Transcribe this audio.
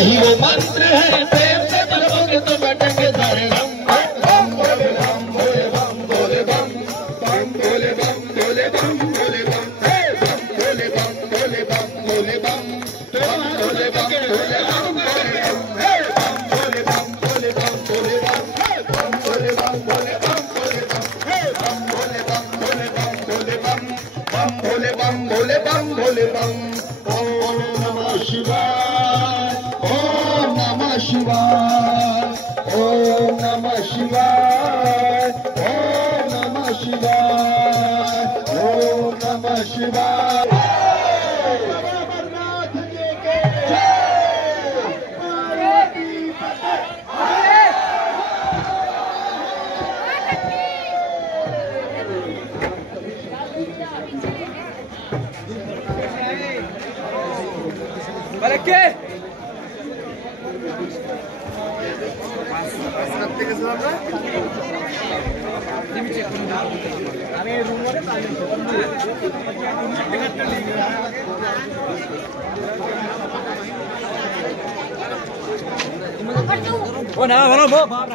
यही वो मंत्र है, प्रेम से बोलोगे तो बटेंगे सारे गम। बम भोले बम भोले बम भोले बम, बम भोले बम भोले बम भोले बम, बम भोले बम भोले बम भोले बम, बम भोले बम भोले बम भोले बम, बम भोले बम भोले बम भोले बम, बम भोले बम भोले बम भोले बम, बम भोले बम भोले बम भोले बम, बम भोले बम भोले बम भोले बम। ओम नमः शिवाय, ओम नमः शिवाय, ओम नमः शिवाय, ओम नमः शिवाय, ओम नमः शिवाय। अमरनाथ जी के जय। Balik oh nah mana bawa